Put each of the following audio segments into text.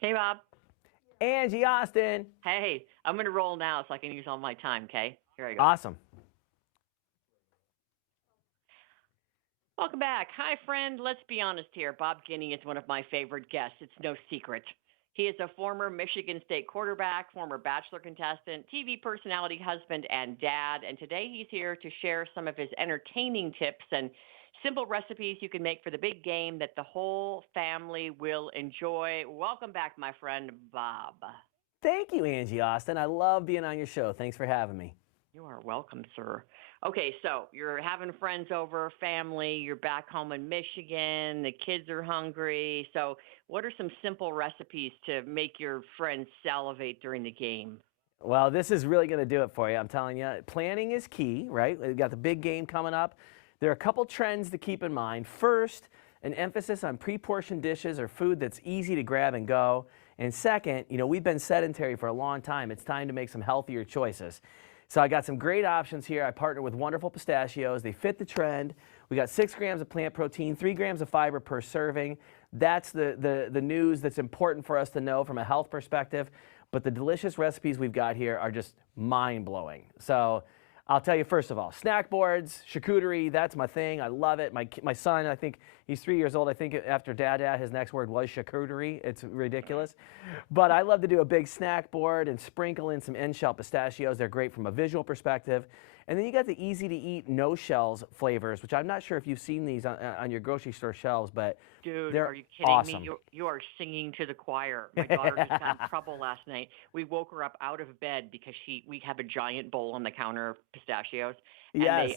Hey, Bob. Angie Austin. Hey, I'm going to roll now so I can use all my time, okay? Here I go. Awesome. Welcome back. Hi, friend. Let's be honest here. Bob Guiney is one of my favorite guests. It's no secret. He is a former Michigan State quarterback, former Bachelor contestant, TV personality, husband, and dad. And today he's here to share some of his entertaining tips and simple recipes you can make for the big game that the whole family will enjoy. Welcome back, my friend, Bob. Thank you, Angie Austin. I love being on your show. Thanks for having me. You are welcome, sir. Okay, so you're having friends over, family, you're back home in Michigan, the kids are hungry. So, what are some simple recipes to make your friends salivate during the game? Well, this is really going to do it for you. I'm telling you, planning is key, right? We've got the big game coming up. There are a couple trends to keep in mind. First, an emphasis on pre-portioned dishes or food that's easy to grab and go. And second, we've been sedentary for a long time. It's time to make some healthier choices. So I got some great options here. I partnered with Wonderful Pistachios. They fit the trend. We got 6 grams of plant protein, 3 grams of fiber per serving. That's the news that's important for us to know from a health perspective. But the delicious recipes we've got here are just mind-blowing. So I'll tell you, first of all, snack boards, charcuterie, that's my thing. I love it. My son, I think he's 3 years old. I think after Dada, his next word was charcuterie. It's ridiculous. But I love to do a big snack board and sprinkle in some end-shell pistachios. They're great from a visual perspective. And then you got the easy-to-eat no-shells flavors, which I'm not sure if you've seen these on your grocery store shelves, but Dude, are they're you kidding me? awesome. You are singing to the choir. My daughter just got in trouble last night. We woke her up out of bed because we have a giant bowl on the counter of pistachios, and Yes.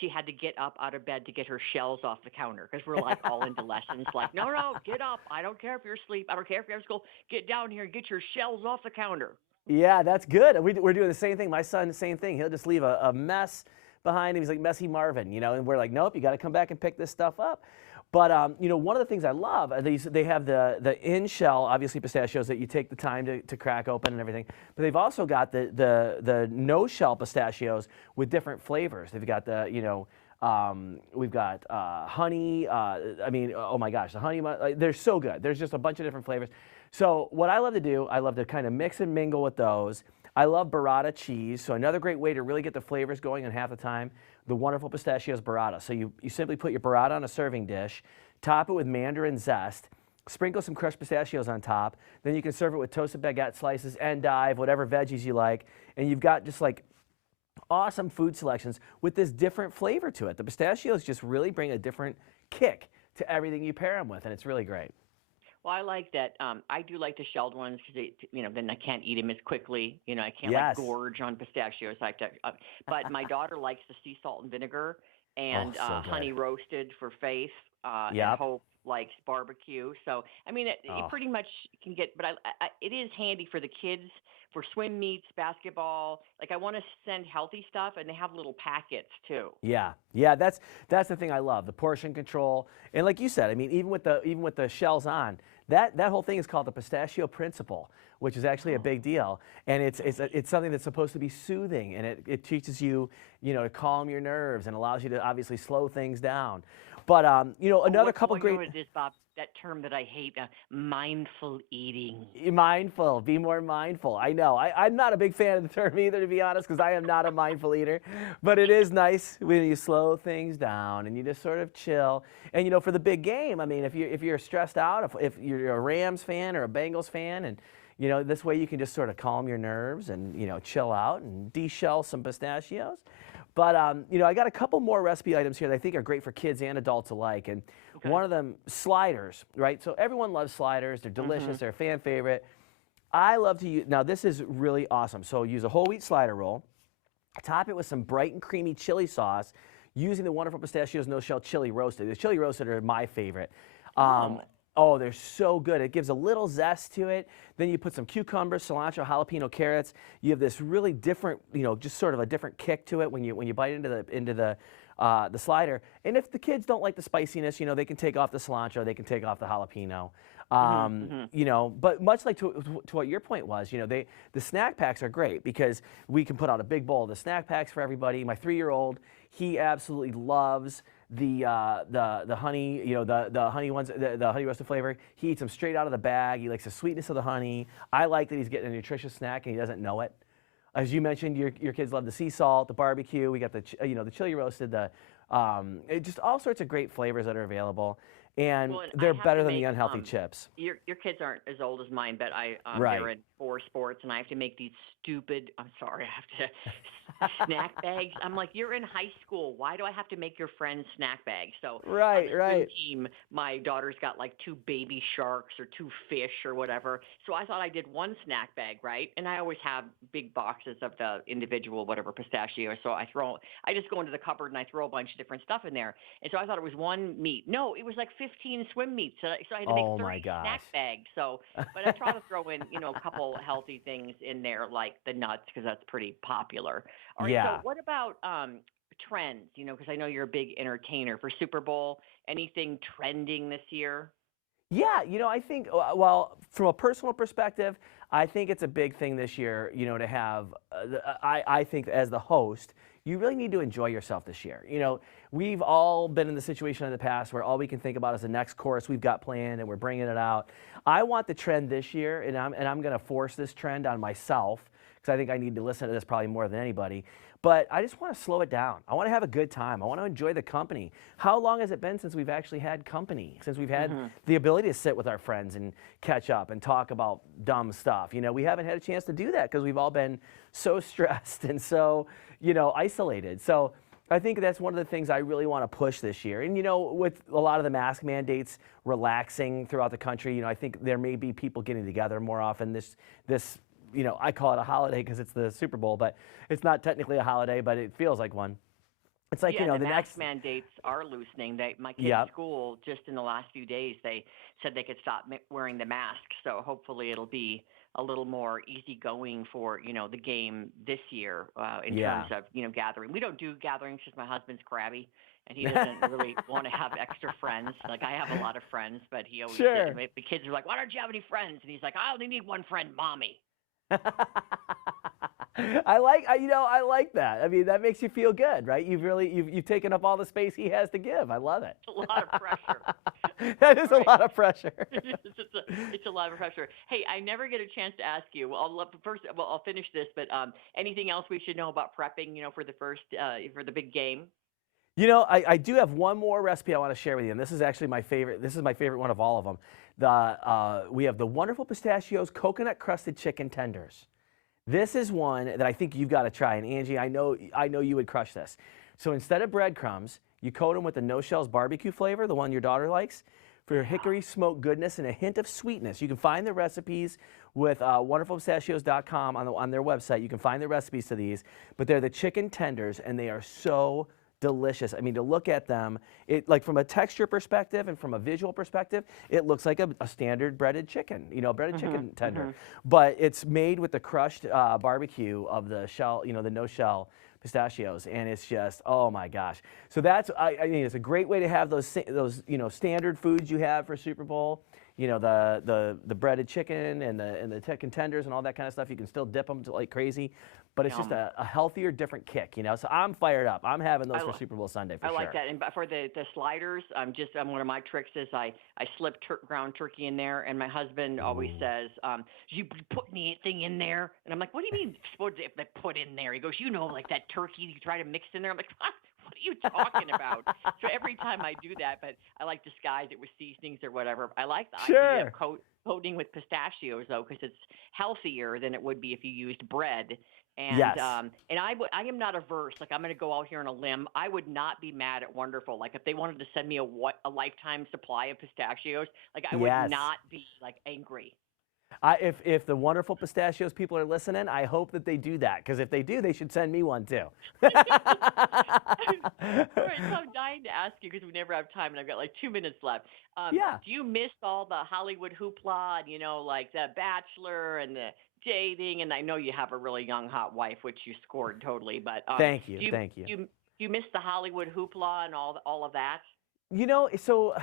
she had to get up out of bed to get her shells off the counter because we're like all into lessons. Like, no, no, get up. I don't care if you're asleep. I don't care if you're at school. Get down here and get your shells off the counter. Yeah, that's good. We're doing the same thing. My son, the same thing. He'll just leave a mess behind him. He's like Messy Marvin, and we're like, nope, you got to come back and pick this stuff up. But one of the things I love are they have the in-shell, obviously pistachios that you take the time to crack open and everything. But they've also got the no-shell pistachios with different flavors. They've got we've got honey. Oh my gosh, the honey. They're so good. There's just a bunch of different flavors. So what I love to do, I love to kind of mix and mingle with those. I love burrata cheese. So another great way to really get the flavors going in half the time, the Wonderful Pistachios burrata. So you simply put your burrata on a serving dish, top it with mandarin zest, sprinkle some crushed pistachios on top. Then you can serve it with toasted baguette slices, endive, whatever veggies you like. And you've got just like awesome food selections with this different flavor to it. The pistachios just really bring a different kick to everything you pair them with, and it's really great. Well, I like that. I do like the shelled ones because then I can't eat them as quickly. I can't like Yes. gorge on pistachios. But my daughter likes the sea salt and vinegar Oh, and so good. honey roasted for Faith, and Yep. Hope likes barbecue. So I mean, it Oh, pretty much can get. But it is handy for the kids for swim meets, basketball. Like I want to send healthy stuff, and they have little packets too. yeah, yeah. That's the thing I love, the portion control, and like you said, I mean, even with the shells on, that whole thing is called the Pistachio Principle, which is actually a Oh big deal, and it's something that's supposed to be soothing, and it teaches you, to calm your nerves and allows you to obviously slow things down. But another couple You know great. what it is, Bob? That term that I hate, mindful eating. Mindful, be more mindful. I know. I'm not a big fan of the term either, to be honest, because I am not a mindful eater. But it is nice when you slow things down and you just sort of chill. And for the big game, I mean, if you're stressed out, if you're a Rams fan or a Bengals fan, and this way you can just sort of calm your nerves and chill out and de-shell some pistachios. But I got a couple more recipe items here that I think are great for kids and adults alike. And Okay. one of them, sliders, right? So everyone loves sliders. They're delicious. Mhm. They're a fan favorite. I love to use, now this is really awesome. So use a whole wheat slider roll, top it with some bright and creamy chili sauce using the Wonderful Pistachios No Shell Chili Roasted. The chili roasted are my favorite. Um, Oh. oh, they're so good. It gives a little zest to it. Then you put some cucumbers, cilantro, jalapeno, carrots. You have this really different, just sort of a different kick to it when you bite into the slider. And if the kids don't like the spiciness, they can take off the cilantro, they can take off the jalapeno. Mhm. Mhm. But much like to what your point was, the snack packs are great because we can put out a big bowl of the snack packs for everybody. My 3-year-old, he absolutely loves the honey, the honey ones, the honey roasted flavor. He eats them straight out of the bag. He likes the sweetness of the honey. I like that he's getting a nutritious snack and he doesn't know it. As you mentioned, your kids love the sea salt, the barbecue. We got the the chili roasted, just all sorts of great flavors that are available, and they're better than the unhealthy chips. Your kids aren't as old as mine, but Right. they're in 4 sports, and I have to make these stupid. I'm sorry, I have to snack bags. I'm like, you're in high school. Why do I have to make your friends snack bags? So Right, on the right. swim team, my daughter's got like 2 baby sharks or 2 fish or whatever. So I thought I did 1 snack bag, right? And I always have big boxes of the individual whatever pistachios. So I just go into the cupboard and I throw a bunch of different stuff in there. And so I thought it was 1 meat. No, it was like 15 swim meats. So I had to make Oh my 30 gosh. snack bags. So, but I try to throw in, a couple healthy things in there like the nuts because that's pretty popular. All right. Yeah. So what about trends? Because I know you're a big entertainer for Super Bowl. Anything trending this year? Yeah, I think, well, from a personal perspective, I think it's a big thing this year, to have, I think as the host, you really need to enjoy yourself this year. We've all been in the situation in the past where all we can think about is the next course we've got planned and we're bringing it out. I want the trend this year, and I'm going to force this trend on myself because I think I need to listen to this probably more than anybody. But I just want to slow it down. I want to have a good time. I want to enjoy the company. How long has it been since we've actually had company? Since we've had the ability to sit with our friends and catch up and talk about dumb stuff? We haven't had a chance to do that because we've all been so stressed and so, isolated. So I think that's one of the things I really want to push this year. And, with a lot of the mask mandates relaxing throughout the country, I think there may be people getting together more often this I call it a holiday because it's the Super Bowl, but it's not technically a holiday, but it feels like one. It's like, the the mask next mandates are loosening. My kids' Yep. school, just in the last few days, they said they could stop wearing the mask. So hopefully it'll be a little more easygoing for, the game this year in Yeah. terms of, gathering. We don't do gatherings because my husband's crabby. And he doesn't really want to have extra friends. Like, I have a lot of friends, but he always Sure. said, the kids are like, why don't you have any friends? And he's like, I only need 1 friend, mommy. I like that. I mean, that makes you feel good, right? You've taken up all the space he has to give. I love it. It's a lot of pressure. That is a lot of pressure. It's a lot of pressure. Hey, I never get a chance to ask you. Well, I'll finish this, but anything else we should know about prepping, for the big game? I do have one more recipe I want to share with you, and this is actually my favorite. This is my favorite one of all of them. We have the wonderful Pistachios coconut crusted chicken tenders. This is one that I think you've got to try. And Angie, I know you would crush this. So instead of breadcrumbs, you coat them with the no shells barbecue flavor, the one your daughter likes, for hickory smoked goodness and a hint of sweetness. You can find the recipes with wonderfulpistachios.com on their website. You can find the recipes to these, but they're the chicken tenders, and they are so delicious. I mean, to look at them, like from a texture perspective and from a visual perspective, it looks like a standard breaded chicken, breaded chicken tender. But it's made with the crushed barbecue of the shell, the no shell pistachios, and it's just, oh my gosh. So that's, I mean, it's a great way to have those standard foods you have for Super Bowl. The breaded chicken and the chicken tenders and all that kind of stuff. You can still dip them like crazy, but it's just a healthier, different kick, So I'm fired up. I'm having those for Super Bowl Sunday for sure. I like that. And for the sliders, one of my tricks is I slip ground turkey in there, and my husband always says, "You put anything in there?" And I'm like, "What do you mean? If they put in there?" He goes, like that turkey you try to mix in there. I'm like, what are you talking about? So every time I do that, but I like disguise it with seasonings or whatever. I like the idea of coating with pistachios though, because it's healthier than it would be if you used bread. And Yes. And I am not averse. Like, I'm going to go out here on a limb. I would not be mad at Wonderful. Like, if they wanted to send me a lifetime supply of pistachios, like I would not be like angry. If the wonderful Pistachios people are listening, I hope that they do that, because if they do, they should send me one too. All right, so I'm dying to ask you because we never have time, and I've got like 2 minutes left. Do you miss all the Hollywood hoopla, and, like The Bachelor and the dating? And I know you have a really young, hot wife, which you scored totally. But thank you. Do you miss the Hollywood hoopla and all of that? So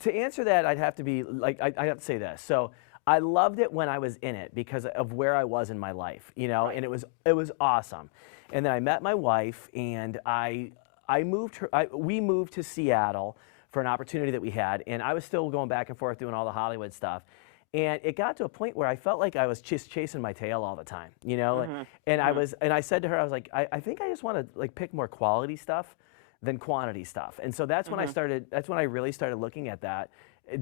to answer that, I'd have to be like, I have to say this. So I loved it when I was in it because of where I was in my life, and it was awesome. And then I met my wife, and I we moved to Seattle for an opportunity that we had, and I was still going back and forth doing all the Hollywood stuff. And it got to a point where I felt like I was just chasing my tail all the time, you know? And I said to her, I was like, I think I just want to like pick more quality stuff than quantity stuff. And so that's when that's when I really started looking at that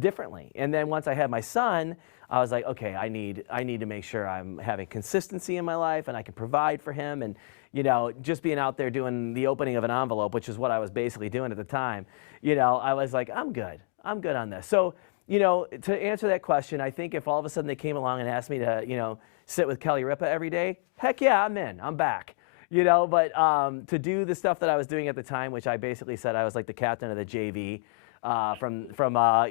differently. And then once I had my son, I was like, okay, I need to make sure I'm having consistency in my life and I can provide for him. And, you know, just being out there doing the opening of an envelope, which is what I was basically doing at the time, you know, I was like, I'm good on this. So, you know, to answer that question, I think if all of a sudden they came along and asked me to, you know, sit with Kelly Ripa every day, heck yeah, I'm in, I'm back. You know, but to do the stuff that I was doing at the time, which I basically said I was like the captain of the JV from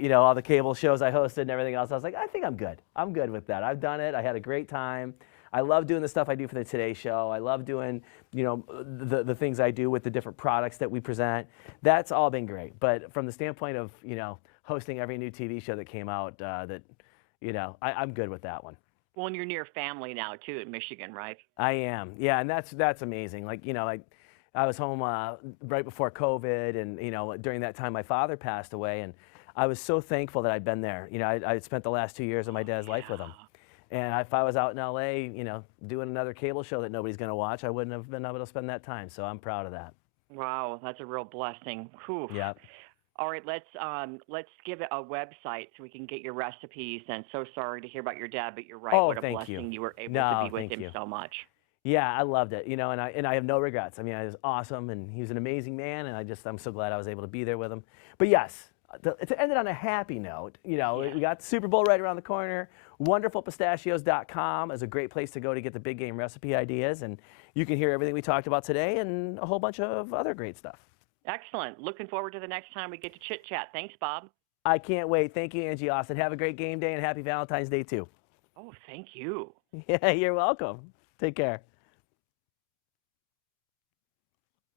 you know, all the cable shows I hosted and everything else, I was like, I think I'm good. I'm good with that. I've done it. I had a great time. I love doing the stuff I do for the Today Show. I love doing, you know, the things I do with the different products that we present. That's all been great. But from the standpoint of, you know, hosting every new TV show that came out, that, you know, I'm good with that one. Well, and you're near family now too in Michigan, right? I am, yeah, and that's amazing. Like, you know, I was home right before COVID, and you know, during that time my father passed away, and I was so thankful that I'd been there. You know, I spent the last 2 years of my dad's life with him, and if I was out in LA, you know, doing another cable show that nobody's going to watch, I wouldn't have been able to spend that time. So I'm proud of that. Wow, that's a real blessing. Whew. Yeah. All right, let's give it a website so we can get your recipes. And so sorry to hear about your dad, but you're right. Oh, what a thank blessing you. were able No, to be with thank him you. so much. Yeah, I loved it. You know, and I have no regrets. I mean, it was awesome, and he was an amazing man, and I'm so glad I was able to be there with him. But yes, to end it on a happy note, you know, we got the Super Bowl right around the corner. WonderfulPistachios.com is a great place to go to get the big game recipe ideas, and you can hear everything we talked about today and a whole bunch of other great stuff. Excellent. Looking forward to the next time we get to chit chat. Thanks, Bob. I can't wait. Thank you, Angie Austin. Have a great game day and happy Valentine's Day too. Oh, thank you. Yeah, you're welcome. Take care.